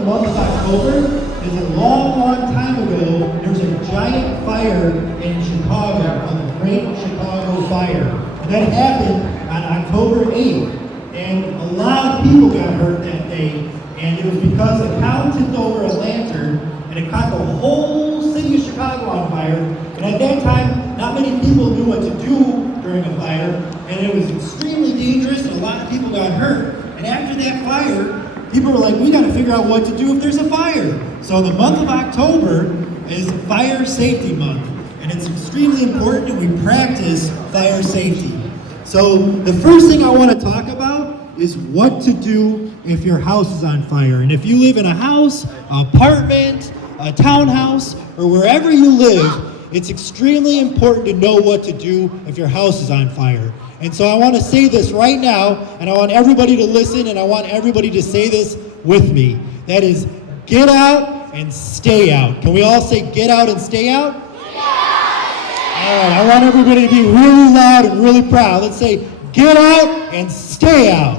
the month of October is a long, long time ago, there was a giant fire in Chicago called the Great Chicago Fire. And that happened on October 8th. And a lot of people got hurt that day. And it was because a cow tipped over a lantern and it caught the whole city of Chicago on fire. And at that time, not many people knew what to do during a fire. And it was extremely dangerous and a lot of people got hurt. And after that fire, people were like, we got to figure out what to do if there's a fire. So the month of October is Fire Safety Month. And it's extremely important and we practice fire safety. So the first thing I want to talk about is what to do if your house is on fire. And if you live in a house, an apartment, a townhouse, or wherever you live, it's extremely important to know what to do if your house is on fire. And so I want to say this right now, and I want everybody to listen, and I want everybody to say this with me. That is, get out and stay out. Can we all say get out and stay out? All right, I want everybody to be really loud and really proud. Let's say, get out and stay out.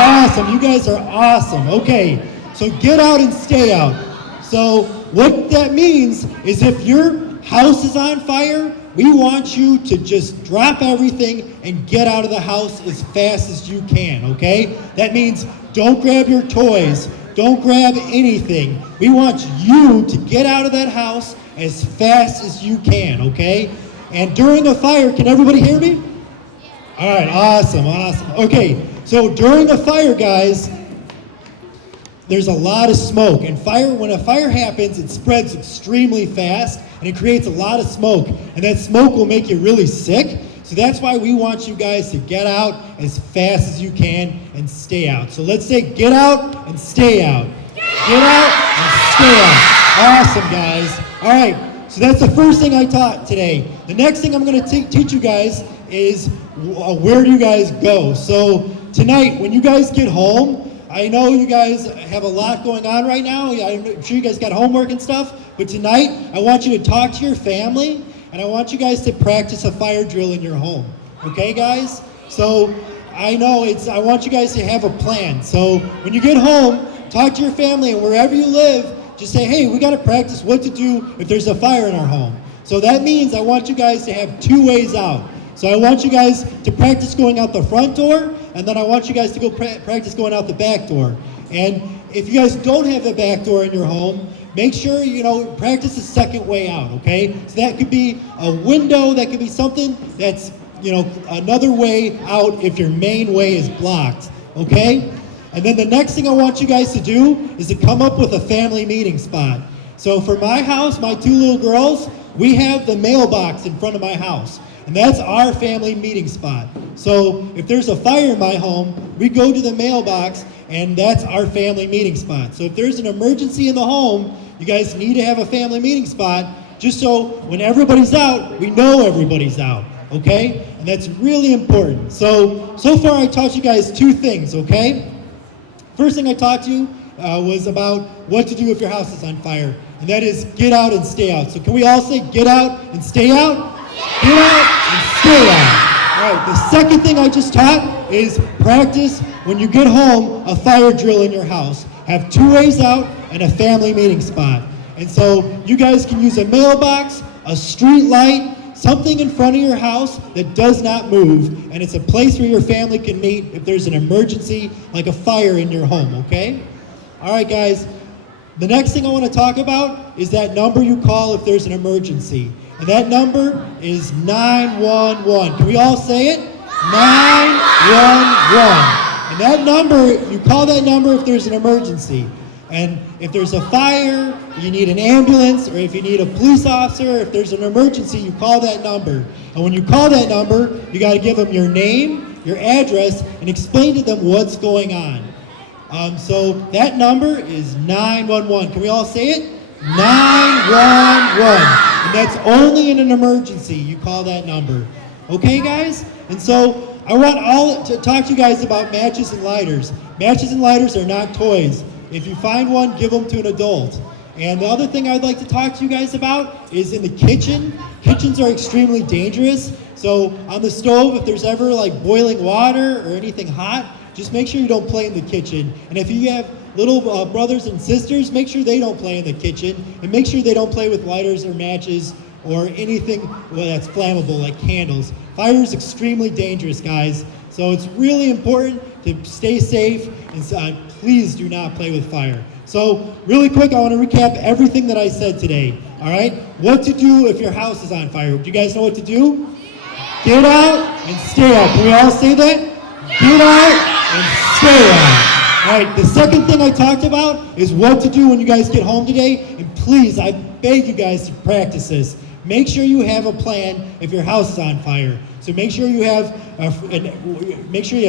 Awesome. You guys are awesome. Okay, so get out and stay out. So what that means is if your house is on fire, we want you to just drop everything and get out of the house as fast as you can, okay? That means don't grab your toys, don't grab anything. We want you to get out of that house as fast as you can, okay? And during a fire, can everybody hear me? All right, awesome. Okay, so during a fire, guys, there's a lot of smoke. And when a fire happens, it spreads extremely fast, and it creates a lot of smoke. And that smoke will make you really sick. So that's why we want you guys to get out as fast as you can and stay out. So let's say get out and stay out. Get out and stay out. Awesome, guys. All right, so that's the first thing I taught today. The next thing I'm going to teach you guys is where do you guys go. So tonight, when you guys get home, I know you guys have a lot going on right now. I'm sure you guys got homework and stuff. But tonight, I want you to talk to your family, and I want you guys to practice a fire drill in your home. Okay, guys? So I want you guys to have a plan. So when you get home, talk to your family, and wherever you live, just say, hey, we got to practice what to do if there's a fire in our home. So that means I want you guys to have 2 ways out. So I want you guys to practice going out the front door, and then I want you guys to go practice going out the back door. And if you guys don't have the back door in your home, make sure, practice the second way out, okay? So that could be a window, that could be something that's, another way out if your main way is blocked, okay? And then the next thing I want you guys to do is to come up with a family meeting spot. So for my house, my 2 little girls, we have the mailbox in front of my house. And that's our family meeting spot. So if there's a fire in my home, we go to the mailbox, and that's our family meeting spot. So if there's an emergency in the home, you guys need to have a family meeting spot, just so when everybody's out, we know everybody's out, okay? And that's really important. So far I taught you guys 2 things, okay? First thing I taught you was about what to do if your house is on fire, and that is get out and stay out. So can we all say get out and stay out? Get out and stay out. All right, the second thing I just taught is practice when you get home a fire drill in your house. Have 2 ways out and a family meeting spot. And so you guys can use a mailbox, a street light, something in front of your house that does not move, and it's a place where your family can meet if there's an emergency like a fire in your home, okay? All right, guys, the next thing I want to talk about is that number you call if there's an emergency. And that number is 911. Can we all say it? 911. And that number, you call that number if there's an emergency. And if there's a fire, you need an ambulance, or if you need a police officer, if there's an emergency, you call that number. And when you call that number, you got to give them your name, your address, and explain to them what's going on. So that number is 911. Can we all say it? 911. And that's only in an emergency you call that number. Okay, guys? And so I want to talk to you guys about matches and lighters. Matches and lighters are not toys. If you find one, give them to an adult. And the other thing I'd like to talk to you guys about is in the kitchen. Kitchens are extremely dangerous. So on the stove, if there's ever like boiling water or anything hot, just make sure you don't play in the kitchen. And if you have little brothers and sisters, make sure they don't play in the kitchen, and make sure they don't play with lighters or matches or anything that's flammable like candles. Fire is extremely dangerous, guys. So it's really important to stay safe, and please do not play with fire. So really quick, I want to recap everything that I said today. All right, what to do if your house is on fire. Do you guys know what to do? Get out and stay out. Can we all say that? Get out and stay out. All right, the second thing I talked about is what to do when you guys get home today. And please, I beg you guys to practice this. Make sure you have a plan if your house is on fire. So make sure you have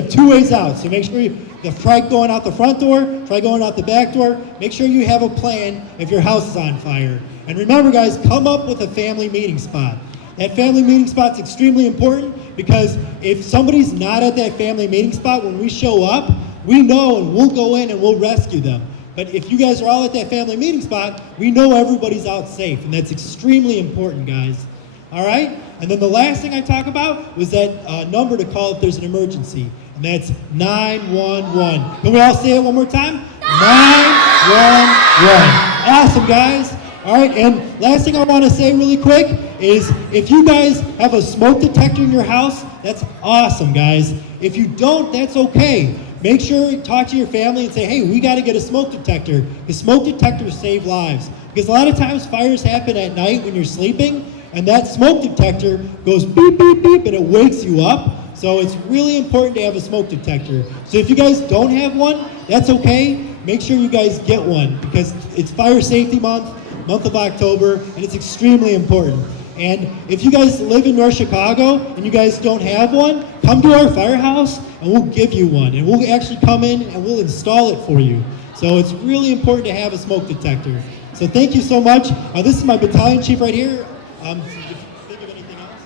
two ways out. So make sure you try going out the front door, try going out the back door. Make sure you have a plan if your house is on fire. And remember, guys, come up with a family meeting spot. That family meeting spot is extremely important because if somebody's not at that family meeting spot when we show up, we know and we'll go in and we'll rescue them. But if you guys are all at that family meeting spot, we know everybody's out safe, and that's extremely important, guys. All right? And then the last thing I talk about was that number to call if there's an emergency, and that's 911. Can we all say it one more time? 911. Awesome, guys. All right, and last thing I want to say really quick is if you guys have a smoke detector in your house, that's awesome, guys. If you don't, that's okay. Make sure you talk to your family and say, hey, we got to get a smoke detector, because smoke detectors save lives. Because a lot of times fires happen at night when you're sleeping, and that smoke detector goes beep, beep, beep, and it wakes you up. So it's really important to have a smoke detector. So if you guys don't have one, that's okay. Make sure you guys get one, because it's Fire Safety Month of October, and it's extremely important. And if you guys live in North Chicago and you guys don't have one, come to our firehouse and we'll give you one. And we'll actually come in and we'll install it for you. So it's really important to have a smoke detector. So thank you so much. This is my battalion chief right here. If you think of anything else.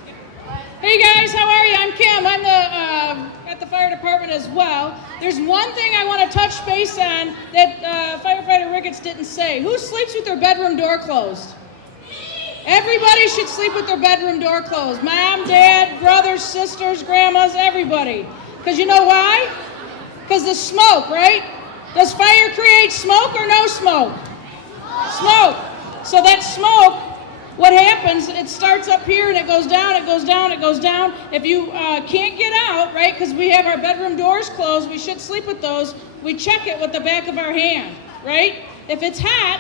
Hey guys, how are you? I'm Kim. I'm at the fire department as well. There's one thing I want to touch base on that Firefighter Ricketts didn't say. Who sleeps with their bedroom door closed? Everybody should sleep with their bedroom door closed. Mom, dad, brothers, sisters, grandmas, everybody. Because you know why? Because the smoke, right? Does fire create smoke or no smoke? Smoke. So that smoke, what happens, it starts up here and it goes down, it goes down, it goes down. If you can't get out, right, because we have our bedroom doors closed, we should sleep with those, we check it with the back of our hand, right? If it's hot,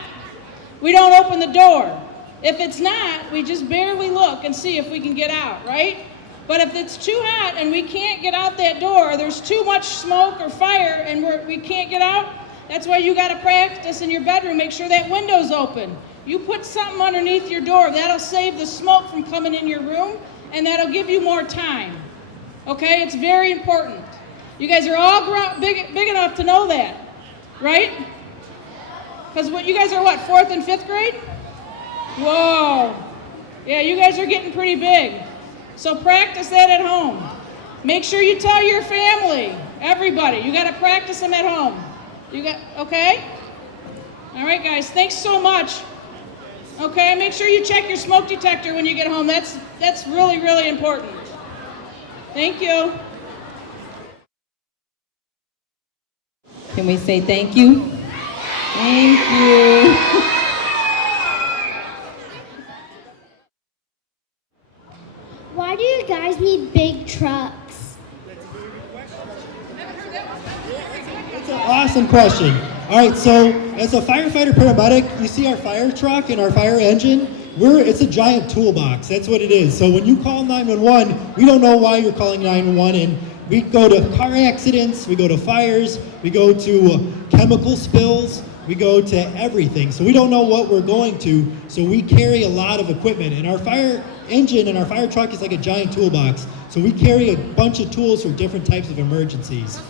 we don't open the door. If it's not, we just barely look and see if we can get out, right? But if it's too hot and we can't get out that door, there's too much smoke or fire and we can't get out, that's why you got to practice in your bedroom. Make sure that window's open. You put something underneath your door. That'll save the smoke from coming in your room, and that'll give you more time. Okay? It's very important. You guys are all big enough to know that, right? Because you guys are what, 4th and 5th grade? Whoa. Yeah, you guys are getting pretty big. So practice that at home. Make sure you tell your family, everybody. You got to practice them at home. Okay? All right, guys. Thanks so much. Okay, make sure you check your smoke detector when you get home. That's really, really important. Thank you. Can we say thank you? Thank you. Why do you guys need big trucks? That's a very good question. That's an awesome question. All right, so as a firefighter paramedic, you see our fire truck and our fire engine. It's a giant toolbox. That's what it is. So when you call 911, we don't know why you're calling 911, and we go to car accidents, we go to fires, we go to chemical spills, we go to everything. So we don't know what we're going to, so we carry a lot of equipment. And our fire engine and our fire truck is like a giant toolbox. So we carry a bunch of tools for different types of emergencies.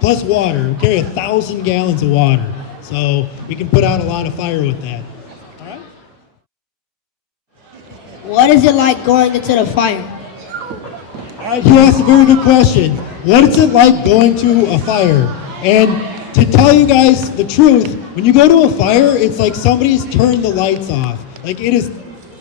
Plus water. We carry 1,000 gallons of water. So we can put out a lot of fire with that. All right? What is it like going into the fire? All right, you asked a very good question. What is it like going to a fire? And to tell you guys the truth, when you go to a fire, it's like somebody's turned the lights off. Like it is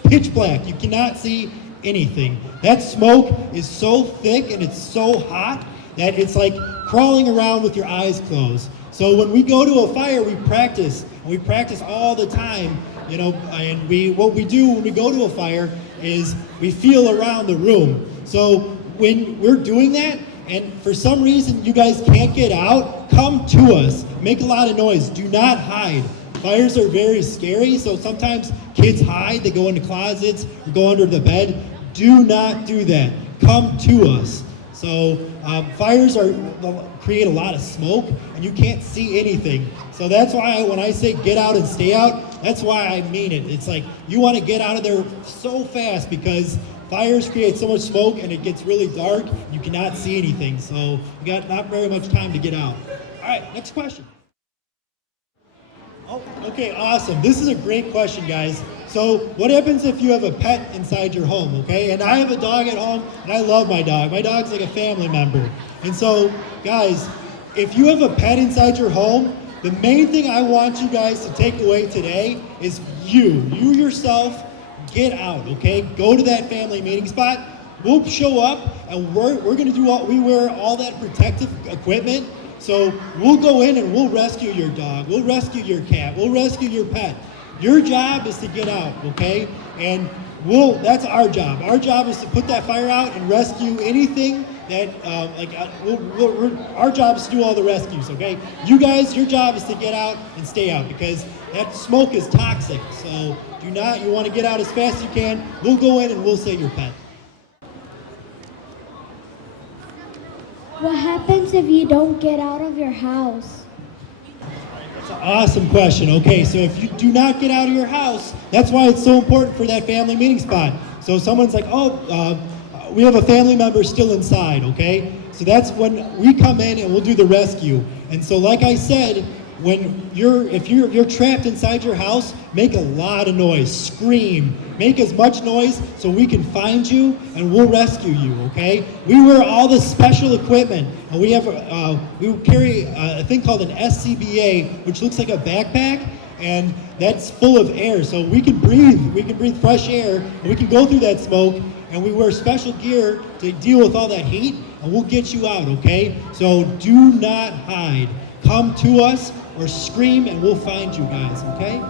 pitch black. You cannot see anything. That smoke is so thick and it's so hot that it's like crawling around with your eyes closed. So when we go to a fire, we practice, and we practice all the time, you know, and what we do when we go to a fire is we feel around the room. So when we're doing that, and for some reason you guys can't get out, come to us. Make a lot of noise. Do not hide. Fires are very scary, so sometimes kids hide. They go into closets or go under the bed. Do not do that. Come to us. So fires create a lot of smoke, and you can't see anything. So that's why when I say get out and stay out, that's why I mean it. It's like you want to get out of there so fast because fires create so much smoke and it gets really dark. You cannot see anything. So you got not very much time to get out. All right, next question. Oh, okay, awesome. This is a great question, guys. So what happens if you have a pet inside your home, okay? And I have a dog at home, and I love my dog. My dog's like a family member. And so, guys, if you have a pet inside your home, the main thing I want you guys to take away today is you yourself, get out, okay? Go to that family meeting spot. We'll show up, and we're gonna do we wear all that protective equipment. So we'll go in and we'll rescue your dog, we'll rescue your cat, we'll rescue your pet. Your job is to get out, okay? And that's our job. Our job is to put that fire out and rescue anything that, our job is to do all the rescues, okay? You guys, your job is to get out and stay out because that smoke is toxic. So you wanna get out as fast as you can. We'll go in and we'll save your pet. What happens if you don't get out of your house? That's an awesome question. Okay, so if you do not get out of your house, that's why it's so important for that family meeting spot. So someone's like, we have a family member still inside, okay? So that's when we come in and we'll do the rescue. And so like I said, if you're trapped inside your house, make a lot of noise, scream, make as much noise so we can find you and we'll rescue you, okay? We wear all this special equipment, and we carry a thing called an SCBA, which looks like a backpack, and that's full of air, so we can breathe fresh air, and we can go through that smoke, and we wear special gear to deal with all that heat, and we'll get you out, okay? So do not hide. Come to us or scream and we'll find you guys, okay?